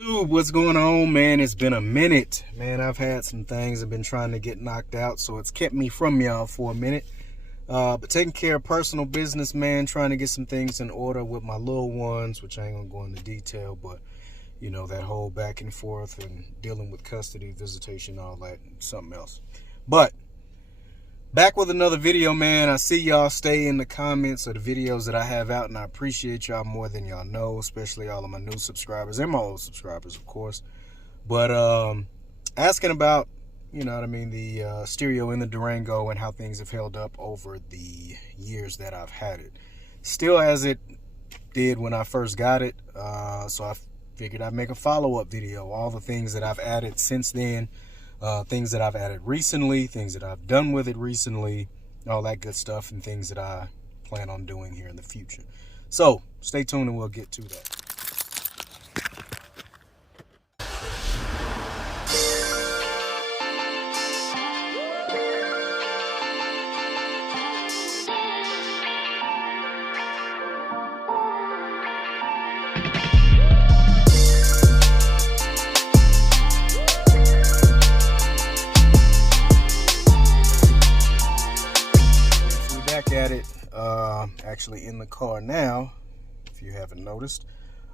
Dude, what's going on, man? It's been a minute. Man, I've had some things I've been trying to get knocked out, so it's kept me from y'all for a minute. But taking care of personal business, man, trying to get some things in order with my little ones, which I ain't gonna go into detail, but you know, that whole back and forth and dealing with custody, visitation, all that, something else. But back with another video, man. I see y'all stay in the comments of the videos that I have out, and I appreciate y'all more than y'all know, especially all of my new subscribers and my old subscribers, of course. But asking about, you know what I mean, the stereo in the Durango and how things have held up over the years that I've had it. Still as it did when I first got it, so I figured I'd make a follow-up video. All the things that I've added since then, things that I've added recently, things that I've done with it recently, all that good stuff, and things that I plan on doing here in the future. So stay tuned and we'll get to that. Back at it, actually in the car now, if you haven't noticed,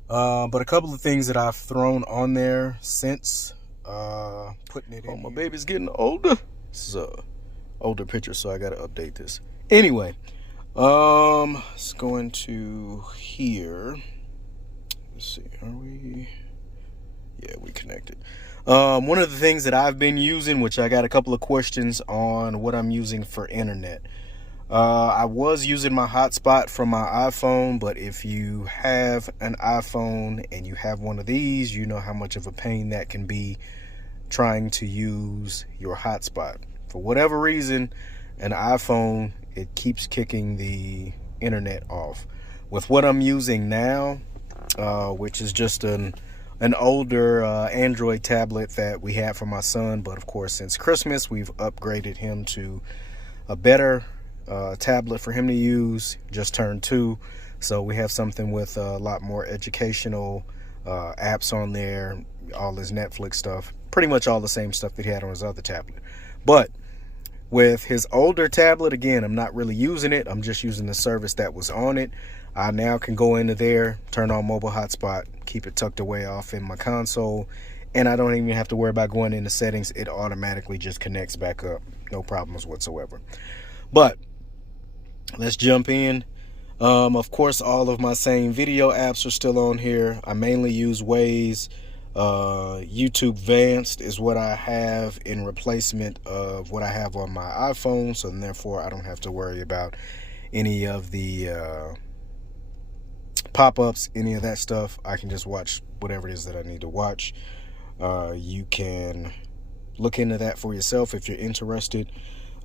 but a couple of things that I've thrown on there since putting it in. Oh, my baby's getting older. This is a older picture, so I gotta update this. Anyway, let's go into here. Let's see, are we? Yeah, we connected. One of the things that I've been using, which I got a couple of questions on what I'm using for internet. I was using my hotspot from my iPhone, but if you have an iPhone and you have one of these, you know how much of a pain that can be trying to use your hotspot. For whatever reason, an iPhone, it keeps kicking the internet off. With what I'm using now, which is just an older Android tablet that we had for my son, but of course since Christmas we've upgraded him to a better tablet for him to use. Just turned 2, so we have something with a lot more educational apps on there, all his Netflix stuff, pretty much all the same stuff that he had on his other tablet. But with his older tablet, again, I'm not really using it, I'm just using the service that was on it. I now can go into there, turn on mobile hotspot, keep it tucked away off in my console, and I don't even have to worry about going into settings. It automatically just connects back up, no problems whatsoever. But let's jump in. Of course, all of my same video apps are still on here. I mainly use Waze. YouTube Vanced is what I have in replacement of what I have on my iPhone, so therefore I don't have to worry about any of the pop-ups, any of that stuff. I can just watch whatever it is that I need to watch. You can look into that for yourself if you're interested.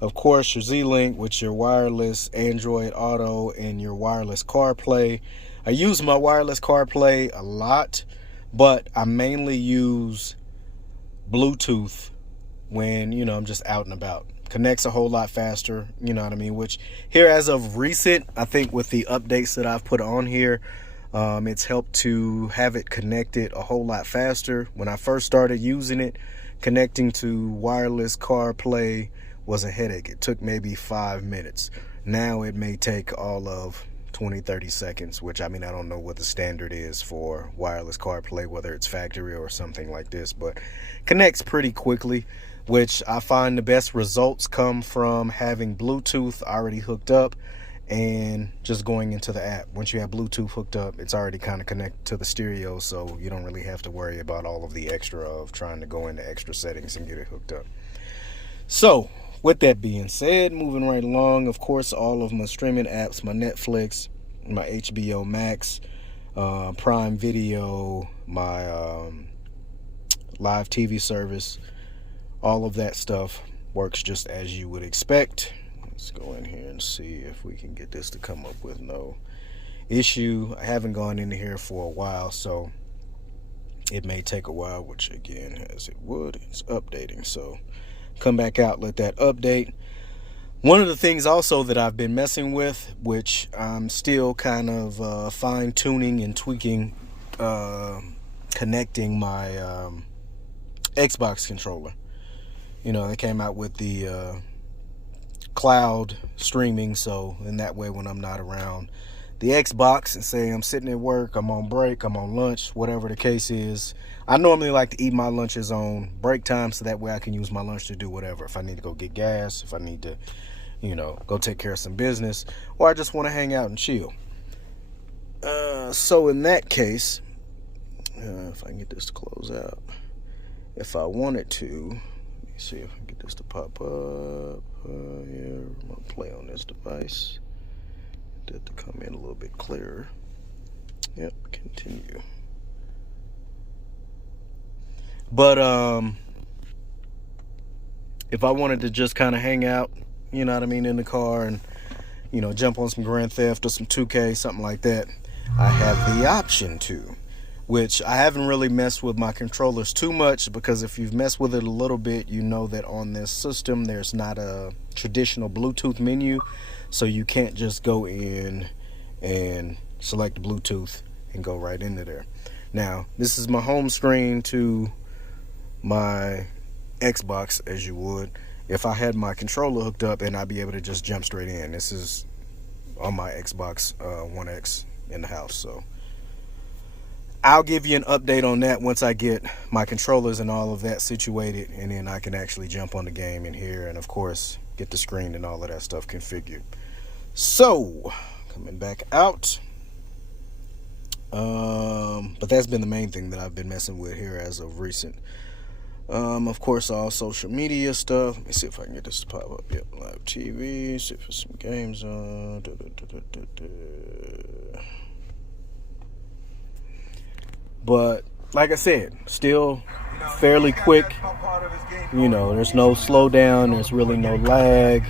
Of course, your Z-Link with your wireless Android Auto and your wireless CarPlay. I use my wireless CarPlay a lot, but I mainly use Bluetooth when, you know, I'm just out and about. Connects a whole lot faster, you know what I mean? Which here, as of recent, I think with the updates that I've put on here, it's helped to have it connected a whole lot faster. When I first started using it, connecting to wireless CarPlay was a headache. It took maybe 5 minutes. Now it may take all of 20-30 seconds, which, I mean, I don't know what the standard is for wireless CarPlay, whether it's factory or something like this, but connects pretty quickly, which I find the best results come from having Bluetooth already hooked up and just going into the app. Once you have Bluetooth hooked up, it's already kind of connected to the stereo, so you don't really have to worry about all of the extra of trying to go into extra settings and get it hooked up. So with that being said, moving right along, of course, all of my streaming apps, my Netflix, my HBO Max, Prime Video, my live TV service, all of that stuff works just as you would expect. Let's go in here and see if we can get this to come up with no issue. I haven't gone into here for a while, so it may take a while, which again, as it would, it's updating. So come back out, let that update. One of the things also that I've been messing with, which I'm still kind of fine-tuning and tweaking connecting my Xbox controller. You know, they came out with the cloud streaming, so in that way when I'm not around the Xbox and say I'm sitting at work, I'm on break, I'm on lunch, whatever the case is, I normally like to eat my lunches on break time, so that way I can use my lunch to do whatever. If I need to go get gas, if I need to, you know, go take care of some business, or I just want to hang out and chill. So in that case, if I can get this to close out, if I wanted to, let me see if I can get this to pop up. Yeah, I'm gonna play on this device. Get that to come in a little bit clearer. Yep, continue. But if I wanted to just kind of hang out, you know what I mean, in the car and, you know, jump on some Grand Theft or some 2K, something like that, I have the option to, which I haven't really messed with my controllers too much, because if you've messed with it a little bit, you know that on this system there's not a traditional Bluetooth menu, so you can't just go in and select Bluetooth and go right into there. Now, this is my home screen to my Xbox, as you would if I had my controller hooked up, and I'd be able to just jump straight in. This is on my Xbox One X in the house, so I'll give you an update on that once I get my controllers and all of that situated, and then I can actually jump on the game in here and of course get the screen and all of that stuff configured. So coming back out, but that's been the main thing that I've been messing with here as of recent. Of course, all social media stuff. Let me see if I can get this to pop up. Yep, live TV. See if there's some games on. But like I said, still fairly quick. You know, there's no slowdown. There's really no lag.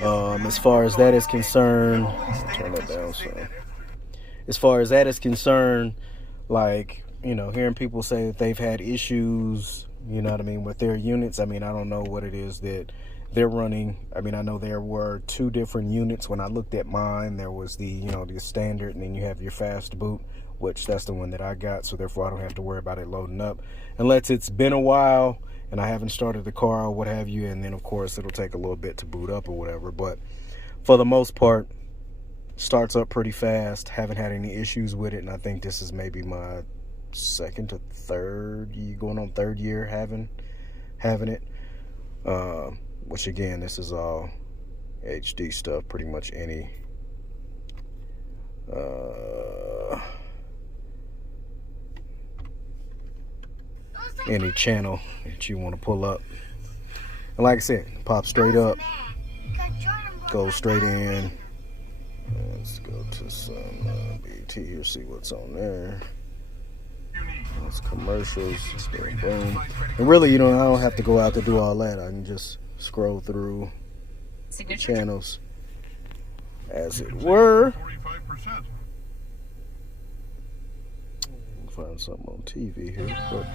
As far as that is concerned, turn that down. So, as far as that is concerned, like, you know, hearing people say that they've had issues, you know what I mean, with their units. I mean, I don't know what it is that they're running. I mean, I know there were two different units when I looked at mine. There was the, you know, the standard, and then you have your fast boot, which that's the one that I got, so therefore I don't have to worry about it loading up unless it's been a while and I haven't started the car or what have you, and then of course it'll take a little bit to boot up or whatever. But for the most part, starts up pretty fast. Haven't had any issues with it, and I think this is maybe my second to third, going on third year having it, which again, this is all HD stuff. Pretty much any channel that you want to pull up, and like I said, pop straight up, go straight in. Let's go to some BT here, see what's on there. It's commercials, boom, boom. And really, you know, I don't have to go out to do all that. I can just scroll through the channels, as it were. Find something on TV here, but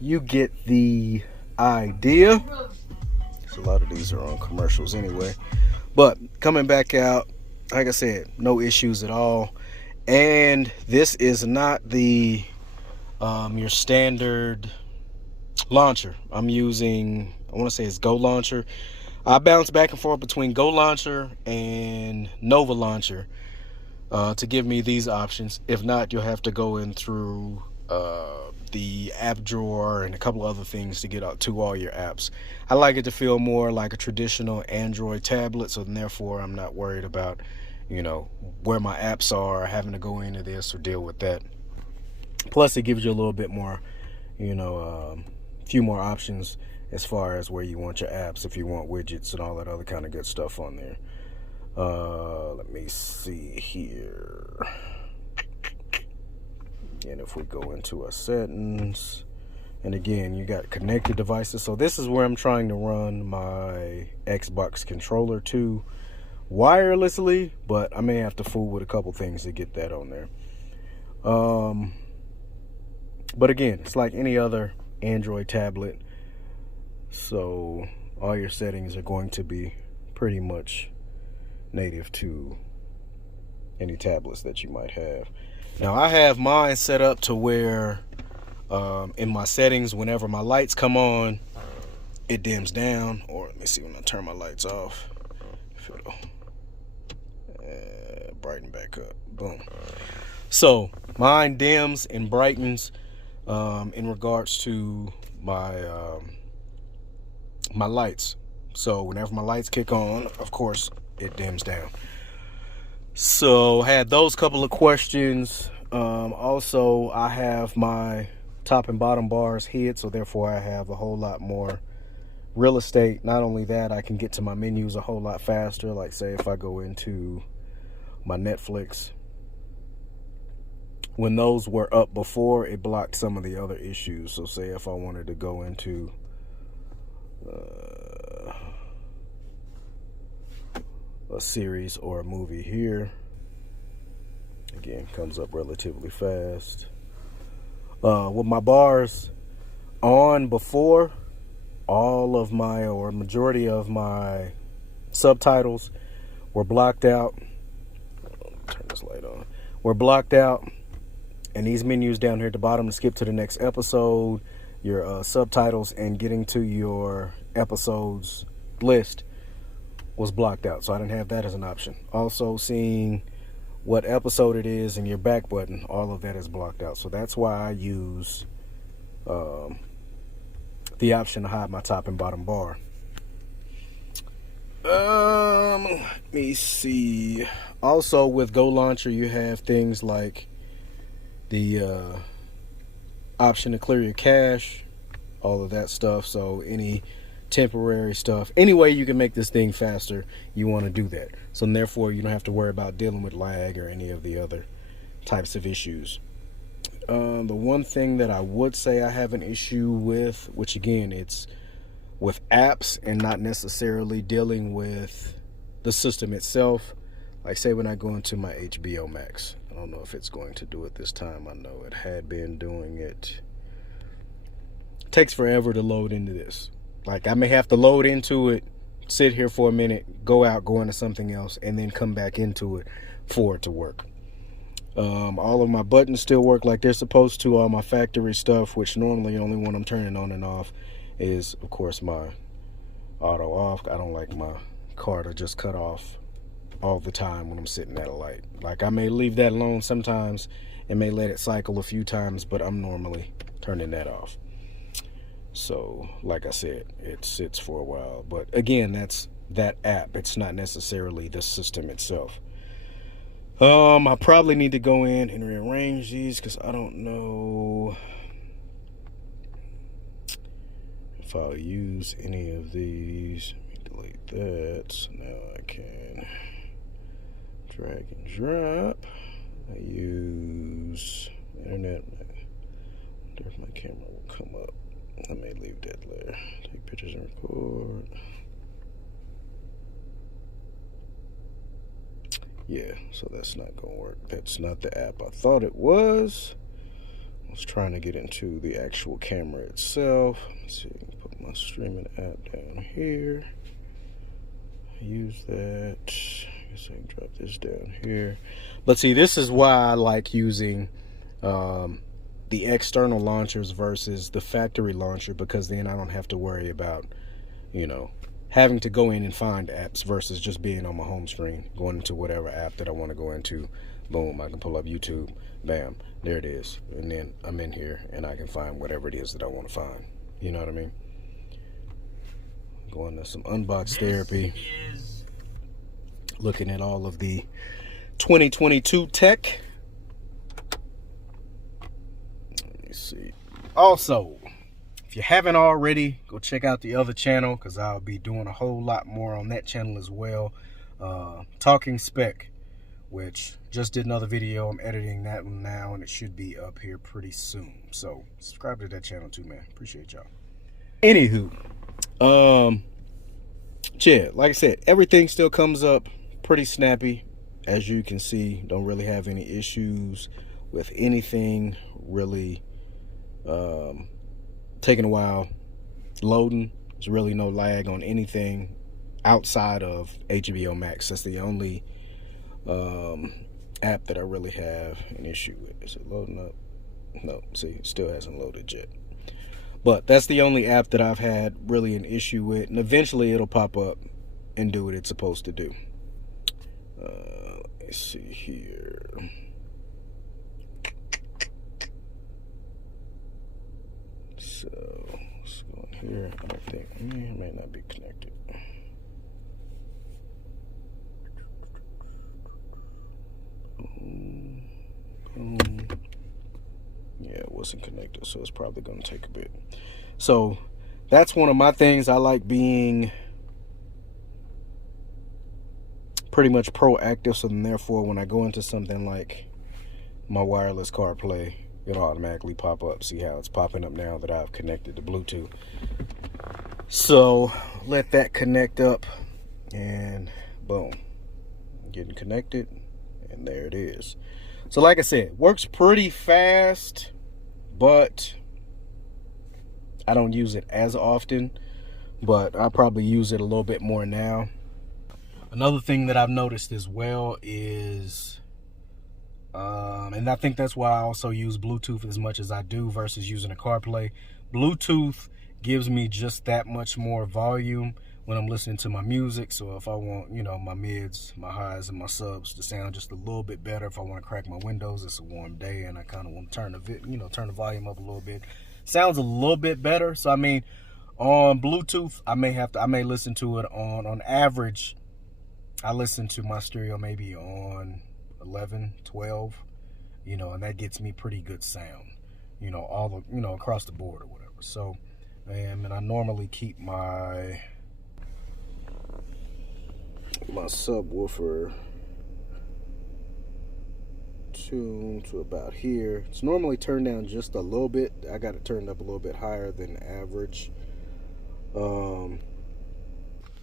you get the idea. So a lot of these are on commercials anyway. But coming back out, like I said, no issues at all. And this is not the your standard launcher. I'm using, I want to say it's Go Launcher. I bounce back and forth between Go Launcher and Nova Launcher to give me these options. If not, you'll have to go in through the app drawer and a couple other things to get out to all your apps. I like it to feel more like a traditional Android tablet, so therefore I'm not worried about, you know, where my apps are, having to go into this or deal with that. Plus, it gives you a little bit more, you know, a few more options as far as where you want your apps, if you want widgets and all that other kind of good stuff on there. Let me see here. And if we go into our settings, and again, you got connected devices. So this is where I'm trying to run my Xbox controller to wirelessly, but I may have to fool with a couple things to get that on there. But again, it's like any other Android tablet, so all your settings are going to be pretty much native to any tablets that you might have. Now, I have mine set up to where In my settings, whenever my lights come on, it dims down. Or let me see when I turn my lights off, if it'll brighten back up. Boom. So mine dims and brightens in regards to my my lights. So whenever my lights kick on, of course it dims down. So had those couple of questions. Also, I have my top and bottom bars hid, so therefore I have a whole lot more real estate. Not only that, I can get to my menus a whole lot faster. Like say if I go into my Netflix, when those were up before, it blocked some of the other issues. So say if I wanted to go into a series or a movie here, again, comes up relatively fast. With my bars on before, all of my, or majority of my subtitles were blocked out. Turn this light on. Were blocked out. And these menus down here at the bottom to skip to the next episode, your subtitles, and getting to your episodes list was blocked out. So I didn't have that as an option. Also, seeing what episode it is and your back button, all of that is blocked out. So that's why I use the option to hide my top and bottom bar. Let me see. Also with Go Launcher, you have things like the option to clear your cache, all of that stuff. So any temporary stuff, any way you can make this thing faster, you want to do that. So therefore you don't have to worry about dealing with lag or any of the other types of issues. The one thing that I would say I have an issue with, which again, it's with apps and not necessarily dealing with the system itself. Like say when I go into my HBO Max, I don't know if it's going to do it this time. I know it had been doing it. It takes forever to load into this. Like I may have to load into it, sit here for a minute, go out, go into something else, and then come back into it for it to work. All of my buttons still work like they're supposed to. All my factory stuff, which normally only when I'm turning on and off, is of course my auto off. I don't like my car to just cut off all the time when I'm sitting at a light. Like I may leave that alone sometimes and may let it cycle a few times, but I'm normally turning that off. So like I said, it sits for a while. But again, that's that app. It's not necessarily the system itself. I probably need to go in and rearrange these because I don't know if I'll use any of these. Let me delete that. So now I can drag and drop. I use internet. I wonder if my camera will come up. I may leave that there. Take pictures and record. Yeah, so that's not gonna work. That's not the app I thought it was. I was trying to get into the actual camera itself. Let's see, put my streaming app down here. Use that. I guess I can drop this down here. But see, this is why I like using the external launchers versus the factory launcher, because then I don't have to worry about, you know, having to go in and find apps versus just being on my home screen, going into whatever app that I want to go into. Boom, I can pull up YouTube, bam, there it is. And then I'm in here and I can find whatever it is that I want to find. You know what I mean? Going to some unbox therapy. Looking at all of the 2022 tech. Let me see. Also, if you haven't already, go check out the other channel because I'll be doing a whole lot more on that channel as well. Talking Spec, which just did another video. I'm editing that one now and it should be up here pretty soon. So subscribe to that channel too, man. Appreciate y'all. Anywho, yeah, like I said, everything still comes up pretty snappy. As you can see, don't really have any issues with anything really taking a while loading. There's really no lag on anything outside of HBO Max. That's the only app that I really have an issue with. Is it loading up? No, see, it still hasn't loaded yet. But that's the only app that I've had really an issue with. And eventually it'll pop up and do what it's supposed to do. Let's see here. So let's go in here. I don't think it may not be connected. Yeah, it wasn't connected, so it's probably going to take a bit. So that's one of my things. I like being pretty much proactive, so then therefore when I go into something like my wireless CarPlay, it'll automatically pop up. See how it's popping up now that I've connected to Bluetooth. So let that connect up, and boom, getting connected, and there it is. So like I said, works pretty fast, but I don't use it as often, but I probably use it a little bit more now. Another thing that I've noticed as well is, and I think that's why I also use Bluetooth as much as I do versus using a CarPlay. Bluetooth gives me just that much more volume when I'm listening to my music. So if I want, you know, my mids, my highs, and my subs to sound just a little bit better, if I want to crack my windows, it's a warm day and I kind of want to turn the volume up a little bit, sounds a little bit better. So I mean, on Bluetooth, I may listen to it on average. I listen to my stereo maybe on 11, 12, you know, and that gets me pretty good sound, you know, across the board or whatever. So, and I normally keep my subwoofer tuned to about here. It's normally turned down just a little bit. I got it turned up a little bit higher than average.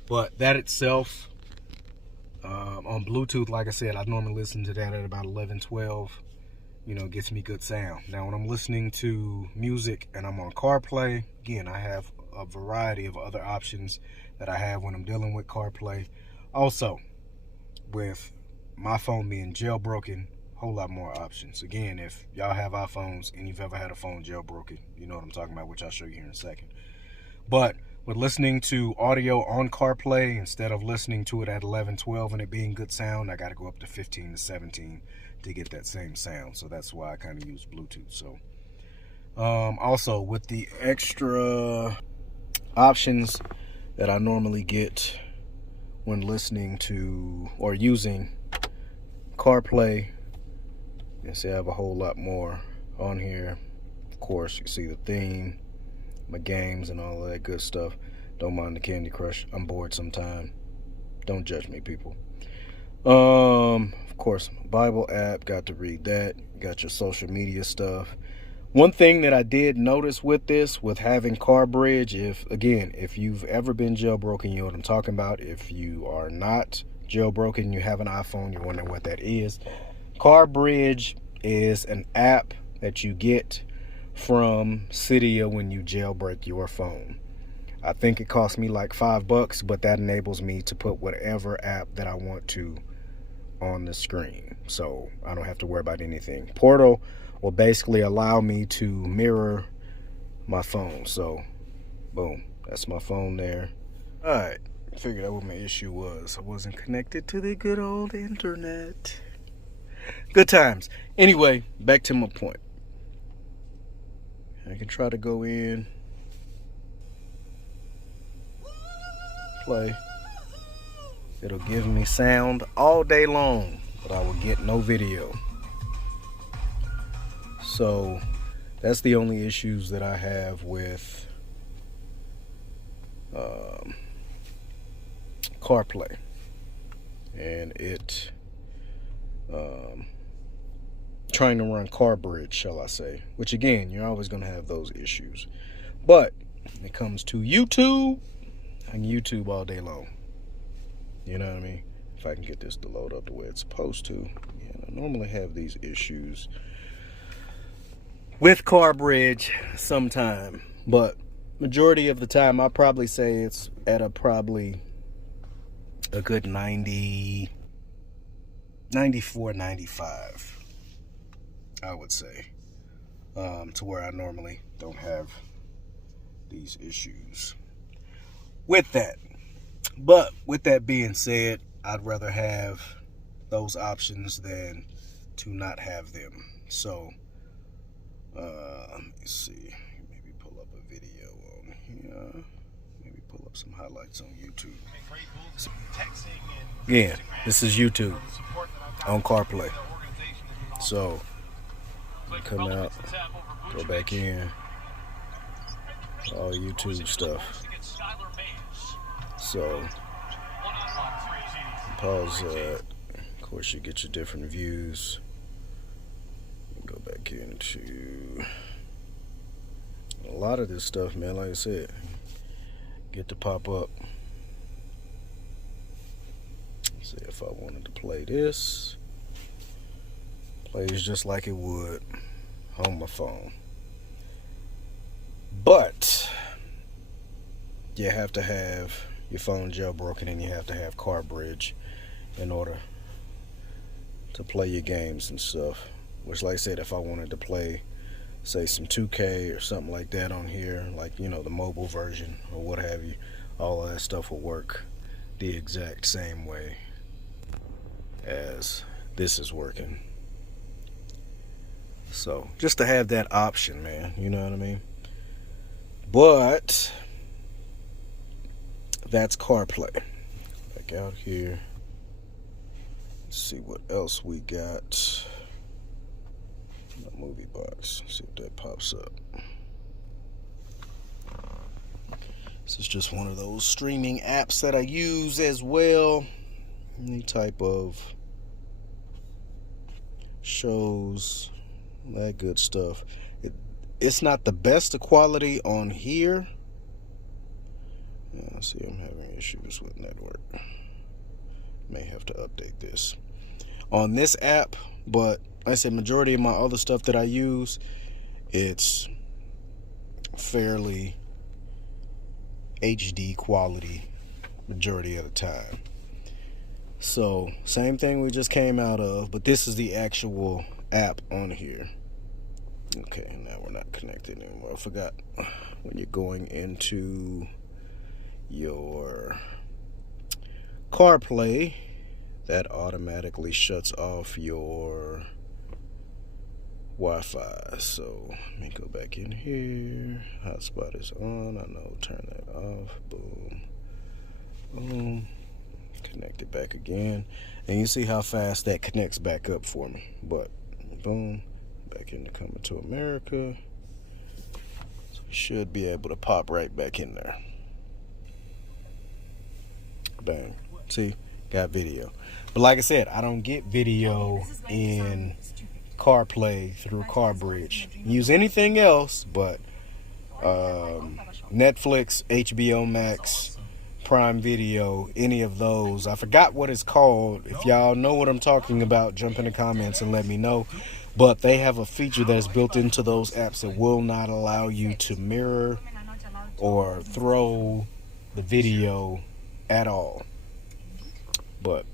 But that itself, on Bluetooth, like I said, I normally listen to that at about 11, 12. You know, gets me good sound. Now, when I'm listening to music and I'm on CarPlay, again, I have a variety of other options that I have when I'm dealing with CarPlay. Also, with my phone being jailbroken, a whole lot more options. Again, if y'all have iPhones and you've ever had a phone jailbroken, you know what I'm talking about, which I'll show you here in a second. But with listening to audio on CarPlay, instead of listening to it at 11, 12 and it being good sound, I got to go up to 15 to 17 to get that same sound. So that's why I kind of use Bluetooth. So also with the extra options that I normally get when listening to or using CarPlay, you see I have a whole lot more on here. Of course, you see the theme, my games, and all of that good stuff. Don't mind the Candy Crush. I'm bored sometime. Don't judge me, people. Of course, Bible app, got to read that. Got your social media stuff. One thing that I did notice with this, with having CarBridge, if you've ever been jailbroken, you know what I'm talking about. If you are not jailbroken, you have an iPhone, you're wondering what that is. CarBridge is an app that you get from Cydia when you jailbreak your phone. I think it cost me like $5, but that enables me to put whatever app that I want to on the screen, so I don't have to worry about anything. Portal will basically allow me to mirror my phone. So boom, that's my phone there. All right, figured out what my issue was. I wasn't connected to the good old internet. Good times. Anyway, back to my point. I can try to go in, play. It'll give me sound all day long, but I will get no video. So that's the only issues that I have with CarPlay, and it trying to run CarBridge, shall I say, which again, you're always going to have those issues. But when it comes to YouTube, I can YouTube all day long. You know what I mean? If I can get this to load up the way it's supposed to. Yeah, I normally have these issues with CarBridge sometime, but majority of the time I probably say it's at probably a good 90, 94, 95, I would say. to where I normally don't have these issues with that. But with that being said, I'd rather have those options than to not have them. So let me see, maybe pull up a video on here, maybe pull up some highlights on YouTube. Again, this is YouTube on CarPlay. So come out, go back in, all YouTube stuff. So pause that. Of course, you get your different views. Go back into a lot of this stuff, man. Like I said, get to pop up. Let's see if I wanted to play this. Plays just like it would on my phone. But you have to have your phone jailbroken and you have to have CarBridge in order to play your games and stuff. Which, like I said, if I wanted to play, say, some 2K or something like that on here, like, you know, the mobile version or what have you, all of that stuff will work the exact same way as this is working. So just to have that option, man, you know what I mean? But that's CarPlay. Back out here. Let's see what else we got. Movie box. See if that pops up. This is just one of those streaming apps that I use as well. Any type of shows, that good stuff. It's not the best of quality on here. Yeah, see, I'm having issues with network. May have to update this on this app, but like I said, majority of my other stuff that I use, it's fairly HD quality majority of the time. So same thing we just came out of, but this is the actual app on here. Okay, now we're not connected anymore. I forgot when you're going into your CarPlay, that automatically shuts off your Wi-Fi. So let me go back in here. Hotspot is on. I know. Turn that off. Boom. Boom. Connect it back again. And you see how fast that connects back up for me. But boom. Back into Coming to America. So we should be able to pop right back in there. Bang. See? Got video. But like I said, I don't get video in CarPlay through CarBridge. Use anything else but Netflix, HBO Max, Prime Video, any of those. I forgot what it's called. If y'all know what I'm talking about, jump in the comments and let me know. But they have a feature that is built into those apps that will not allow you to mirror or throw the video at all. But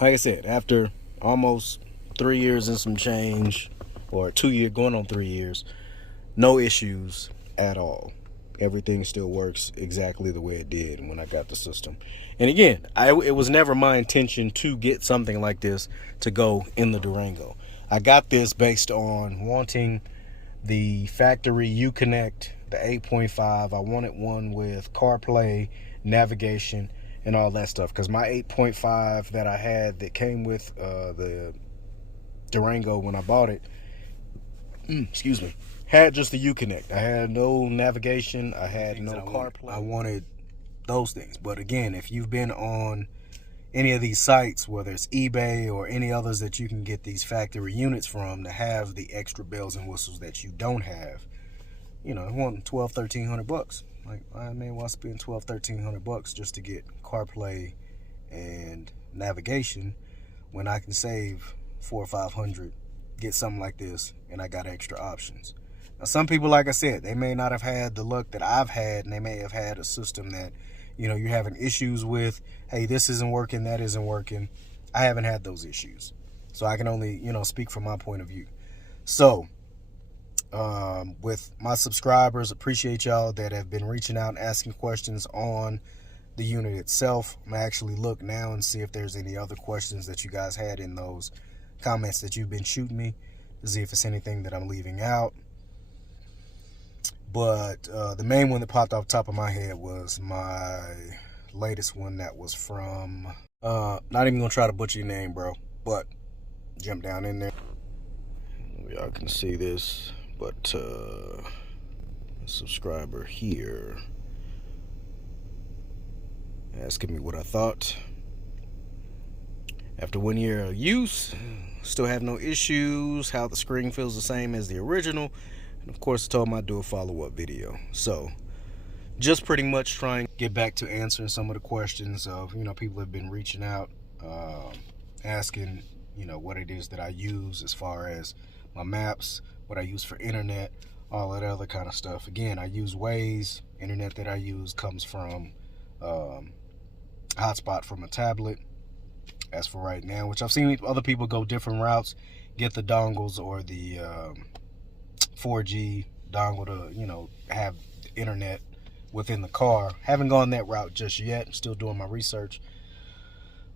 like I said, after almost 3 years and some change, or 2 years, going on 3 years, no issues at all. Everything still works exactly the way it did when I got the system. And again, it was never my intention to get something like this to go in the Durango. I got this based on wanting the factory Uconnect, the 8.5. I wanted one with CarPlay, navigation, and all that stuff, because my 8.5 that I had that came with the Durango when I bought it, excuse me, had just the Uconnect. I had no navigation, I had no CarPlay. I wanted those things. But again, if you've been on any of these sites, whether it's eBay or any others that you can get these factory units from, to have the extra bells and whistles that you don't have, you know, I want $1,200-$1,300. Like, I may well spend $1,200-$1,300 just to get CarPlay and navigation when I can save $400 or $500, get something like this, and I got extra options. Now, some people, like I said, they may not have had the luck that I've had, and they may have had a system that, you know, you're having issues with. Hey, this isn't working, that isn't working. I haven't had those issues, so I can only, you know, speak from my point of view. So with my subscribers, appreciate y'all that have been reaching out and asking questions on the unit itself. I'm gonna actually look now and see if there's any other questions that you guys had in those comments that you've been shooting me, to see if it's anything that I'm leaving out. But the main one that popped off the top of my head was my latest one that was from, not even gonna try to butcher your name, bro, but jump down in there. Y'all can see this, but subscriber here asking me what I thought. After 1 year of use, still have no issues, how the screen feels the same as the original, and of course I told him I'd do a follow-up video. So just pretty much trying to get back to answering some of the questions of, people have been reaching out, asking, what it is that I use as far as my maps, what I use for internet, all that other kind of stuff. Again, I use Waze. Internet that I use comes from hotspot from a tablet, as for right now, which I've seen other people go different routes, get the dongles or the 4G dongle to, have internet within the car. Haven't gone that route just yet. I'm still doing my research,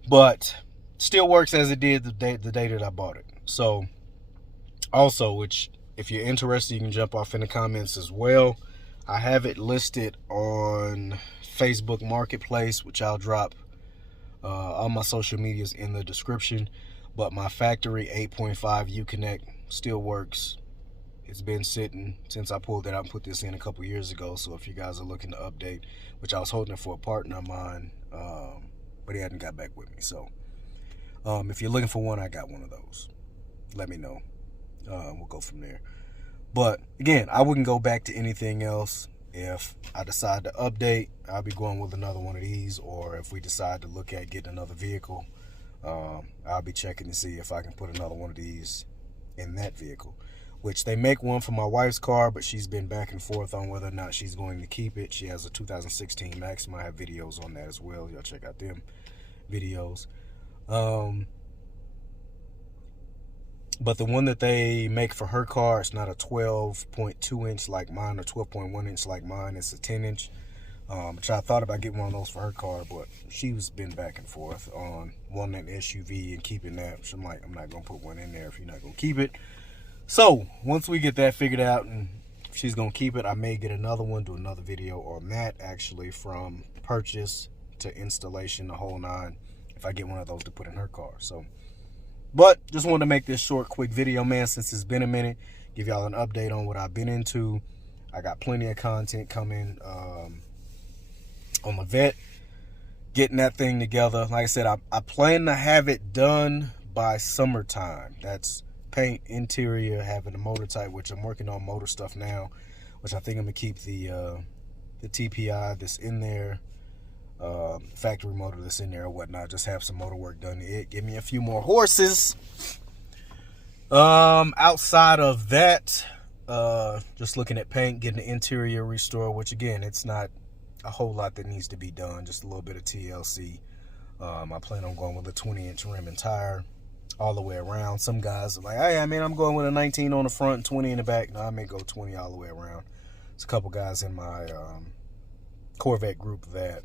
but still works as it did the day that I bought it. So also, which if you're interested, you can jump off in the comments as well. I have it listed on Facebook Marketplace, which I'll drop on my social medias in the description. But my factory 8.5 Uconnect still works. It's been sitting since I pulled it out and put this in a couple years ago. So if you guys are looking to update, which I was holding it for a partner of mine, but he hadn't got back with me. So if you're looking for one, I got one of those. Let me know. We'll go from there. But again, I wouldn't go back to anything else. If I decide to update, I'll be going with another one of these, or if we decide to look at getting another vehicle, I'll be checking to see if I can put another one of these in that vehicle, which they make one for my wife's car, but she's been back and forth on whether or not she's going to keep it. She has a 2016 Maxima. I have videos on that as well. Y'all check out them videos. But the one that they make for her car, it's not a 12.2 inch like mine or 12.1 inch like mine. It's a 10 inch. Which I thought about getting one of those for her car, but she's been back and forth on wanting an SUV and keeping that. So I'm like, I'm not going to put one in there if you're not going to keep it. So once we get that figured out and if she's going to keep it, I may get another one, do another video on that, actually, from purchase to installation, the whole nine, if I get one of those to put in her car. So, but just wanted to make this short, quick video, man, since it's been a minute. Give y'all an update on what I've been into. I got plenty of content coming on the vet, getting that thing together. Like I said, I plan to have it done by summertime. That's paint, interior, having the motor type, which I'm working on motor stuff now, which I think I'm gonna keep the TPI that's in there, factory motor that's in there or whatnot. Just have some motor work done to it. Give me a few more horses. Outside of that, just looking at paint, getting the interior restored, which again, it's not a whole lot that needs to be done, just a little bit of TLC. I plan on going with a 20-inch rim and tire all the way around. Some guys are like, hey, I mean, I'm going with a 19 on the front and 20 in the back. No, I may go 20 all the way around. There's a couple guys in my Corvette group that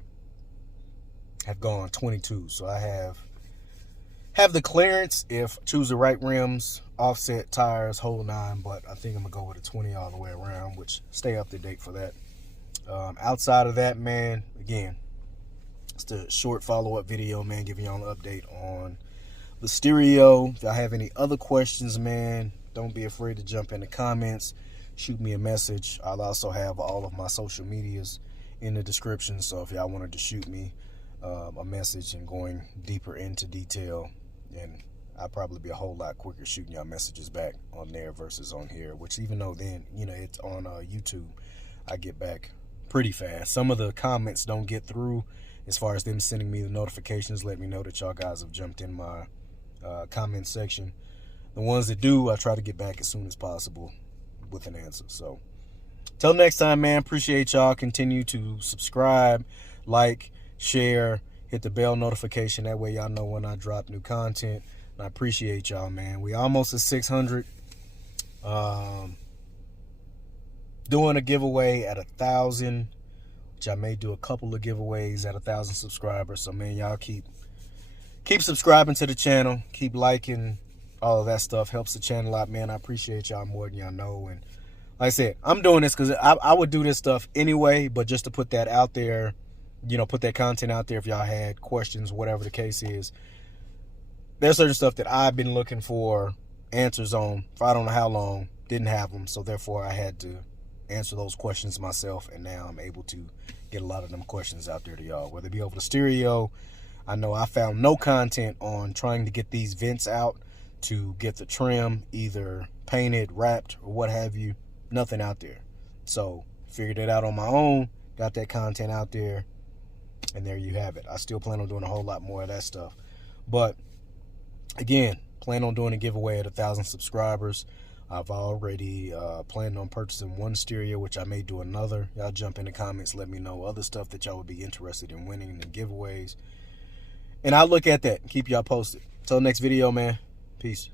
have gone 22. So I have the clearance if choose the right rims, offset tires, whole nine, but I think I'm gonna go with a 20 all the way around, which stay up to date for that. Outside of that, man, again, it's a short follow-up video, man, giving y'all an update on the stereo. If y'all have any other questions, man, don't be afraid to jump in the comments, shoot me a message. I'll also have all of my social medias in the description, so if y'all wanted to shoot me a message and going deeper into detail, and I'll probably be a whole lot quicker shooting y'all messages back on there versus on here, which even though then, you know, it's on YouTube, I get back pretty fast. Some of the comments don't get through as far as them sending me the notifications, let me know that y'all guys have jumped in my comment section. The ones that do, I try to get back as soon as possible with an answer. So till next time, man, appreciate y'all. Continue to subscribe, like, share, hit the bell notification. That way y'all know when I drop new content. And I appreciate y'all, man. We almost at 600. Doing a giveaway at 1,000, which I may do a couple of giveaways at 1,000 subscribers. So man, y'all keep subscribing to the channel, keep liking, all of that stuff helps the channel out, man. I appreciate y'all more than y'all know. And like I said, I'm doing this because I would do this stuff anyway, but just to put that out there, you know, put that content out there if y'all had questions, whatever the case is. There's certain stuff that I've been looking for answers on for I don't know how long, didn't have them, so therefore I had to answer those questions myself, and now I'm able to get a lot of them questions out there to y'all, whether it be over the stereo. I know I found no content on trying to get these vents out to get the trim either painted, wrapped, or what have you. Nothing out there. So figured it out on my own, got that content out there, and there you have it. I still plan on doing a whole lot more of that stuff, but again, plan on doing a giveaway at 1,000 subscribers. I've already planned on purchasing one stereo, which I may do another. Y'all jump in the comments, let me know other stuff that y'all would be interested in winning in giveaways, and I'll look at that and keep y'all posted. Till next video, man. Peace.